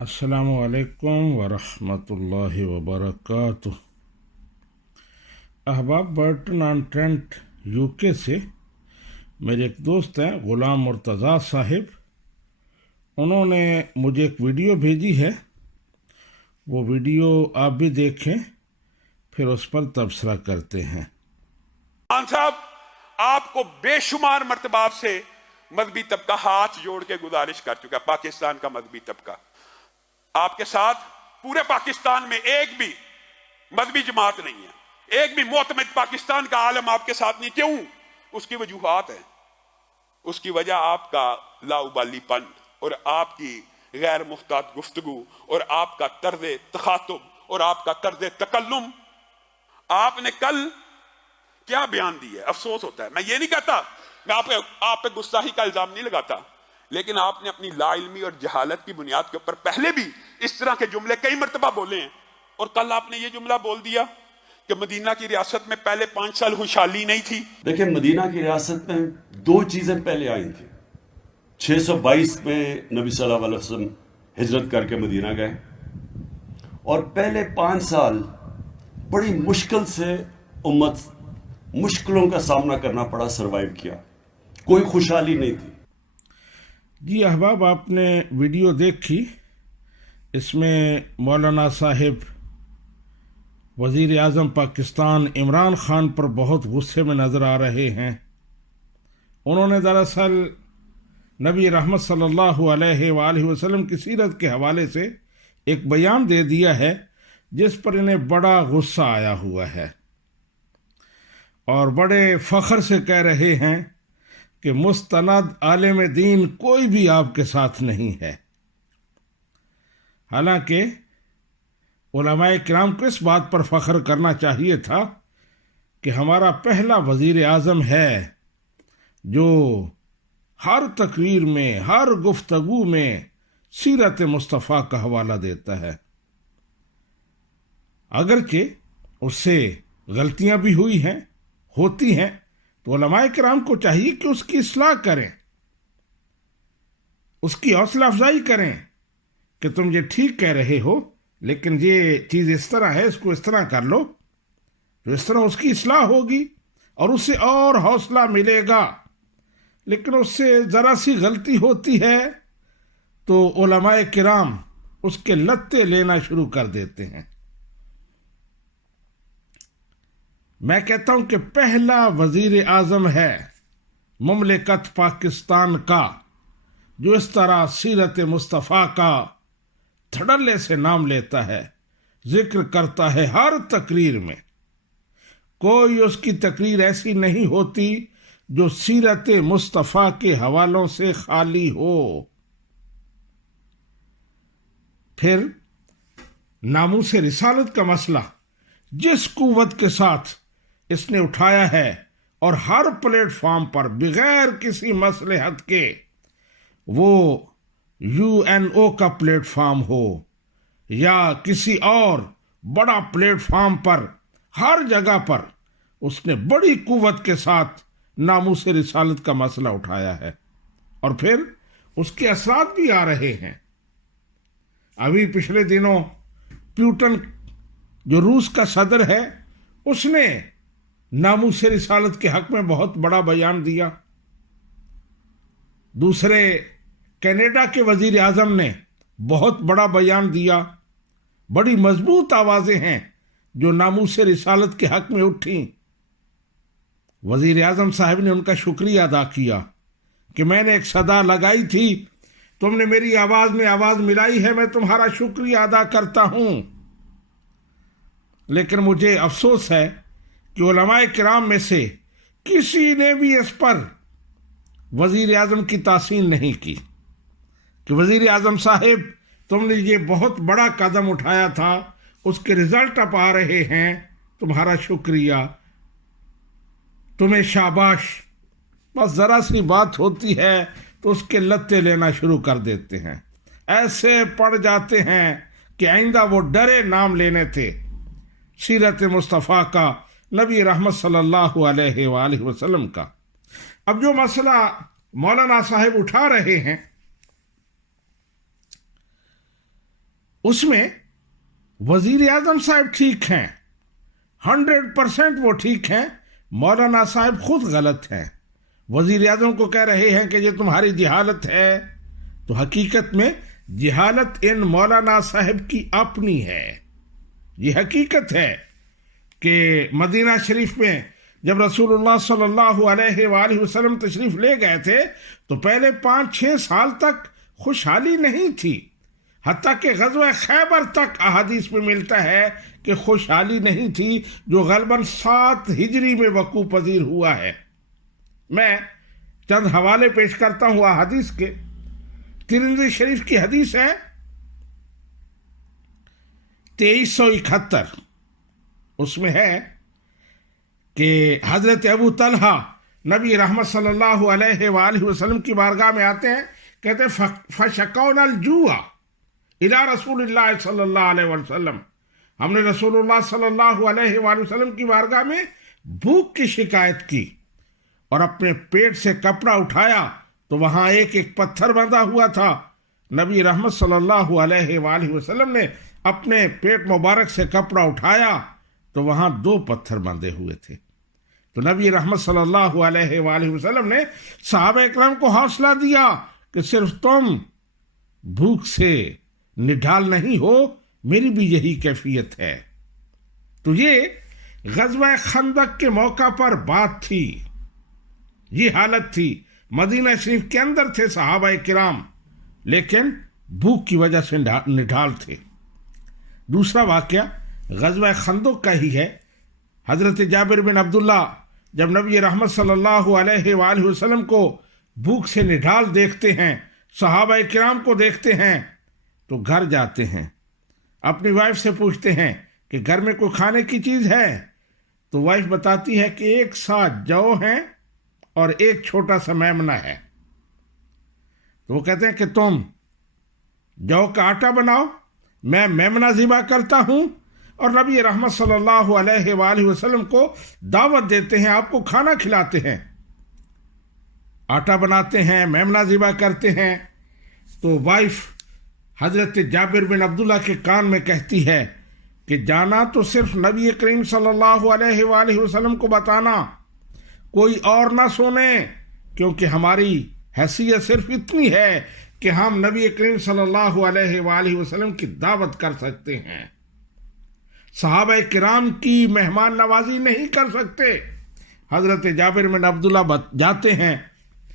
السلام علیکم ورحمۃ اللہ وبرکاتہ۔ احباب، برٹن آن ٹرینٹ یو کے سے میرے ایک دوست ہیں غلام مرتضیٰ صاحب، انہوں نے مجھے ایک ویڈیو بھیجی ہے۔ وہ ویڈیو آپ بھی دیکھیں، پھر اس پر تبصرہ کرتے ہیں۔ خان صاحب، آپ کو بے شمار مرتبہ آپ سے مذہبی طبقہ ہاتھ جوڑ کے گزارش کر چکا، پاکستان کا مذہبی طبقہ آپ کے ساتھ۔ پورے پاکستان میں ایک بھی مذہبی جماعت نہیں ہے، ایک بھی معتمد پاکستان کا عالم آپ کے ساتھ نہیں۔ کیوں؟ اس کی وجوہات ہیں۔ اس کی وجہ آپ کا لاؤبالی پن اور آپ کی غیر محتاط گفتگو اور آپ کا طرز تخاطب اور آپ کا طرز تکلم۔ آپ نے کل کیا بیان دی ہے؟ افسوس ہوتا ہے، میں یہ نہیں کہتا، میں آپ پہ گستاخی کا الزام نہیں لگاتا، لیکن آپ نے اپنی لا علمی اور جہالت کی بنیاد کے اوپر پہلے بھی اس طرح کے جملے کئی مرتبہ بولے ہیں، اور کل آپ نے یہ جملہ بول دیا کہ مدینہ کی ریاست میں پہلے 5 سال خوشحالی نہیں تھی۔ دیکھیں، مدینہ کی ریاست میں 2 چیزیں پہلے آئی تھیں۔ 622 میں نبی صلی اللہ علیہ وسلم ہجرت کر کے مدینہ گئے، اور پہلے 5 سال بڑی مشکل سے امت مشکلوں کا سامنا کرنا پڑا، سروائیو کیا، کوئی خوشحالی نہیں تھی۔ جی احباب، آپ نے ویڈیو دیکھی، اس میں مولانا صاحب وزیر اعظم پاکستان عمران خان پر بہت غصے میں نظر آ رہے ہیں۔ انہوں نے دراصل نبی رحمت صلی اللہ علیہ وآلہ وسلم کی سیرت کے حوالے سے ایک بیان دے دیا ہے جس پر انہیں بڑا غصہ آیا ہوا ہے، اور بڑے فخر سے کہہ رہے ہیں کہ مستند عالم دین کوئی بھی آپ کے ساتھ نہیں ہے۔ حالانکہ علماء کرام کو اس بات پر فخر کرنا چاہیے تھا کہ ہمارا پہلا وزیر اعظم ہے جو ہر تقریر میں، ہر گفتگو میں سیرت مصطفیٰ کا حوالہ دیتا ہے۔ اگرچہ اس سے غلطیاں بھی ہوتی ہیں، تو علماء کرام کو چاہیے کہ اس کی اصلاح کریں، اس کی حوصلہ افزائی کریں کہ تم یہ ٹھیک کہہ رہے ہو، لیکن یہ چیز اس طرح ہے، اس کو اس طرح کر لو، تو اس طرح اس کی اصلاح ہوگی اور اسے اور حوصلہ ملے گا۔ لیکن اس سے ذرا سی غلطی ہوتی ہے تو علماء کرام اس کے لتے لینا شروع کر دیتے ہیں۔ میں کہتا ہوں کہ پہلا وزیر اعظم ہے مملکت پاکستان کا جو اس طرح سیرت مصطفیٰ کا دھڑلے سے نام لیتا ہے، ذکر کرتا ہے ہر تقریر میں۔ کوئی اس کی تقریر ایسی نہیں ہوتی جو سیرت مصطفیٰ کے حوالوں سے خالی ہو۔ پھر ناموس رسالت کا مسئلہ جس قوت کے ساتھ اس نے اٹھایا ہے، اور ہر پلیٹ فارم پر بغیر کسی مصلحت کے، وہ UN کا پلیٹ فارم ہو یا کسی اور بڑا پلیٹ فارم پر، ہر جگہ پر اس نے بڑی قوت کے ساتھ ناموس رسالت کا مسئلہ اٹھایا ہے، اور پھر اس کے اثرات بھی آ رہے ہیں۔ ابھی پچھلے دنوں پیوٹن جو روس کا صدر ہے، اس نے ناموس رسالت کے حق میں بہت بڑا بیان دیا۔ دوسرے کینیڈا کے وزیر اعظم نے بہت بڑا بیان دیا۔ بڑی مضبوط آوازیں ہیں جو ناموس رسالت کے حق میں اٹھیں۔ وزیر اعظم صاحب نے ان کا شکریہ ادا کیا کہ میں نے ایک صدا لگائی تھی، تم نے میری آواز میں آواز ملائی ہے، میں تمہارا شکریہ ادا کرتا ہوں۔ لیکن مجھے افسوس ہے کہ علماء کرام میں سے کسی نے بھی اس پر وزیر اعظم کی تحسین نہیں کی کہ وزیر اعظم صاحب، تم نے یہ بہت بڑا قدم اٹھایا تھا، اس کے رزلٹ اب آ رہے ہیں، تمہارا شکریہ، تمہیں شاباش۔ بس ذرا سی بات ہوتی ہے تو اس کے لتے لینا شروع کر دیتے ہیں، ایسے پڑ جاتے ہیں کہ آئندہ وہ ڈرے نام لینے تھے سیرت مصطفیٰ کا، نبی رحمت صلی اللہ علیہ وآلہ وسلم کا۔ اب جو مسئلہ مولانا صاحب اٹھا رہے ہیں، اس میں وزیر اعظم صاحب ٹھیک ہیں، 100% وہ ٹھیک ہیں، مولانا صاحب خود غلط ہیں۔ وزیر اعظم کو کہہ رہے ہیں کہ یہ تمہاری جہالت ہے، تو حقیقت میں جہالت ان مولانا صاحب کی اپنی ہے۔ یہ حقیقت ہے کہ مدینہ شریف میں جب رسول اللہ صلی اللہ علیہ وآلہ وسلم تشریف لے گئے تھے تو پہلے 5-6 سال تک خوشحالی نہیں تھی، حتیٰ کہ غزوہ خیبر تک احادیث میں ملتا ہے کہ خوشحالی نہیں تھی، جو غالباً 7 ہجری میں وقوع پذیر ہوا ہے۔ میں چند حوالے پیش کرتا ہوں احادیث کے۔ ترمذی شریف کی حدیث ہے 2371، اس میں ہے کہ حضرت ابو طلحہ نبی رحمت صلی اللہ علیہ وآلہ وسلم کی بارگاہ میں آتے ہیں، کہتے ہیں فشکونا الجوع الی رسول اللہ صلی اللہ علیہ وسلم، ہم نے رسول اللہ صلی اللہ علیہ وآلہ وسلم کی بارگاہ میں بھوک کی شکایت کی، اور اپنے پیٹ سے کپڑا اٹھایا تو وہاں ایک پتھر بندھا ہوا تھا۔ نبی رحمت صلی اللہ علیہ وآلہ وسلم نے اپنے پیٹ مبارک سے کپڑا اٹھایا تو وہاں 2 پتھر بندھے ہوئے تھے۔ تو نبی رحمت صلی اللہ علیہ وآلہ وسلم نے صحابہ اکرام کو حوصلہ دیا کہ صرف تم بھوک سے نڈھال نہیں ہو، میری بھی یہی کیفیت ہے۔ تو یہ غزوہ خندق کے موقع پر بات تھی، یہ حالت تھی۔ مدینہ شریف کے اندر تھے صحابہ کرام، لیکن بھوک کی وجہ سے نڈھال تھے۔ دوسرا واقعہ غزوہ خندق کا ہی ہے۔ حضرت جابر بن عبداللہ جب نبی رحمت صلی اللہ علیہ وآلہ وسلم کو بھوک سے نڈھال دیکھتے ہیں، صحابہ کرام کو دیکھتے ہیں، تو گھر جاتے ہیں، اپنی وائف سے پوچھتے ہیں کہ گھر میں کوئی کھانے کی چیز ہے؟ تو وائف بتاتی ہے کہ 1 سا جو ہیں اور 1 چھوٹا سا میمنہ ہے۔ تو وہ کہتے ہیں کہ تم جو کا آٹا بناؤ، میں میمنہ ذبح کرتا ہوں، اور نبی رحمت صلی اللہ علیہ وآلہ وسلم کو دعوت دیتے ہیں، آپ کو کھانا کھلاتے ہیں۔ آٹا بناتے ہیں، میمنہ ذبح کرتے ہیں۔ تو وائف حضرت جابر بن عبداللہ کے کان میں کہتی ہے کہ جانا تو صرف نبی کریم صلی اللہ علیہ وآلہ وسلم کو بتانا، کوئی اور نہ سنے، کیونکہ ہماری حیثیت صرف اتنی ہے کہ ہم نبی کریم صلی اللہ علیہ وآلہ وسلم کی دعوت کر سکتے ہیں، صحابہ کرام کی مہمان نوازی نہیں کر سکتے۔ حضرت جابر بن عبداللہ جاتے ہیں،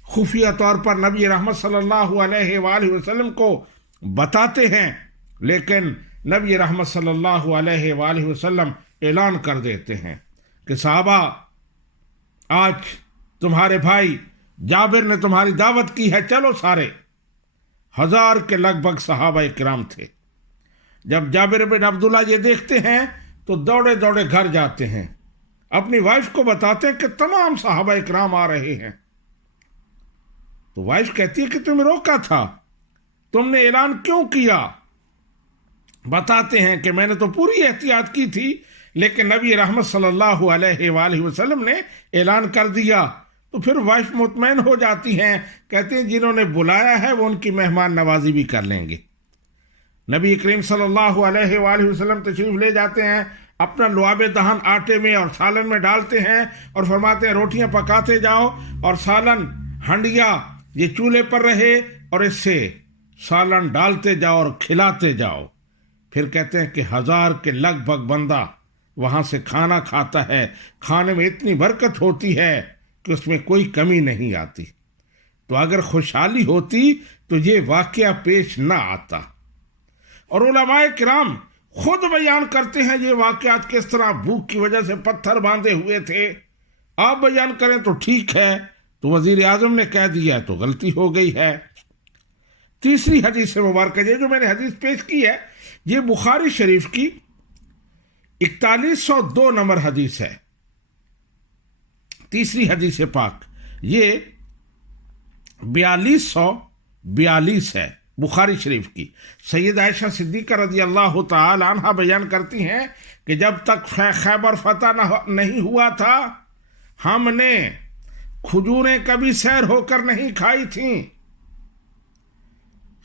خفیہ طور پر نبی رحمت صلی اللہ علیہ وآلہ وسلم کو بتاتے ہیں، لیکن نبی رحمت صلی اللہ علیہ وآلہ وسلم اعلان کر دیتے ہیں کہ صحابہ، آج تمہارے بھائی جابر نے تمہاری دعوت کی ہے، چلو سارے۔ 1000 کے لگ بھگ صحابہ کرام تھے۔ جب جابر بن عبداللہ یہ دیکھتے ہیں تو دوڑے دوڑے گھر جاتے ہیں، اپنی وائف کو بتاتے ہیں کہ تمام صحابہ کرام آ رہے ہیں۔ تو وائف کہتی ہے کہ تم روکا تھا، تم نے اعلان کیوں کیا؟ بتاتے ہیں کہ میں نے تو پوری احتیاط کی تھی، لیکن نبی رحمت صلی اللہ علیہ وآلہ وسلم نے اعلان کر دیا۔ تو پھر وائف مطمئن ہو جاتی ہیں، کہتے ہیں جنہوں نے بلایا ہے وہ ان کی مہمان نوازی بھی کر لیں گے۔ نبی کریم صلی اللہ علیہ وآلہ وسلم تشریف لے جاتے ہیں، اپنا لعاب دہن آٹے میں اور سالن میں ڈالتے ہیں اور فرماتے ہیں روٹیاں پکاتے جاؤ اور سالن ہنڈیا یہ چولہے پر رہے، اور اس سے سالن ڈالتے جاؤ اور کھلاتے جاؤ۔ پھر کہتے ہیں کہ 1000 کے لگ بھگ بندہ وہاں سے کھانا کھاتا ہے، کھانے میں اتنی برکت ہوتی ہے کہ اس میں کوئی کمی نہیں آتی۔ تو اگر خوشحالی ہوتی تو یہ واقعہ پیش نہ آتا۔ اور علماء کرام خود بیان کرتے ہیں یہ واقعات کس طرح بھوک کی وجہ سے پتھر باندھے ہوئے تھے۔ آپ بیان کریں تو ٹھیک ہے، تو وزیر اعظم نے کہہ دیا تو غلطی ہو گئی ہے۔ تیسری حدیث مبارکہ جو میں نے حدیث پیش کی ہے، یہ بخاری شریف کی 4102 نمبر حدیث ہے، تیسری حدیث پاک، یہ 4242 ہے بخاری شریف کی۔ سید عائشہ صدیقہ رضی اللہ تعالی عنہ بیان کرتی ہیں کہ جب تک خیبر فتح نہیں ہوا تھا، ہم نے کھجوریں کبھی سیر ہو کر نہیں کھائی تھیں۔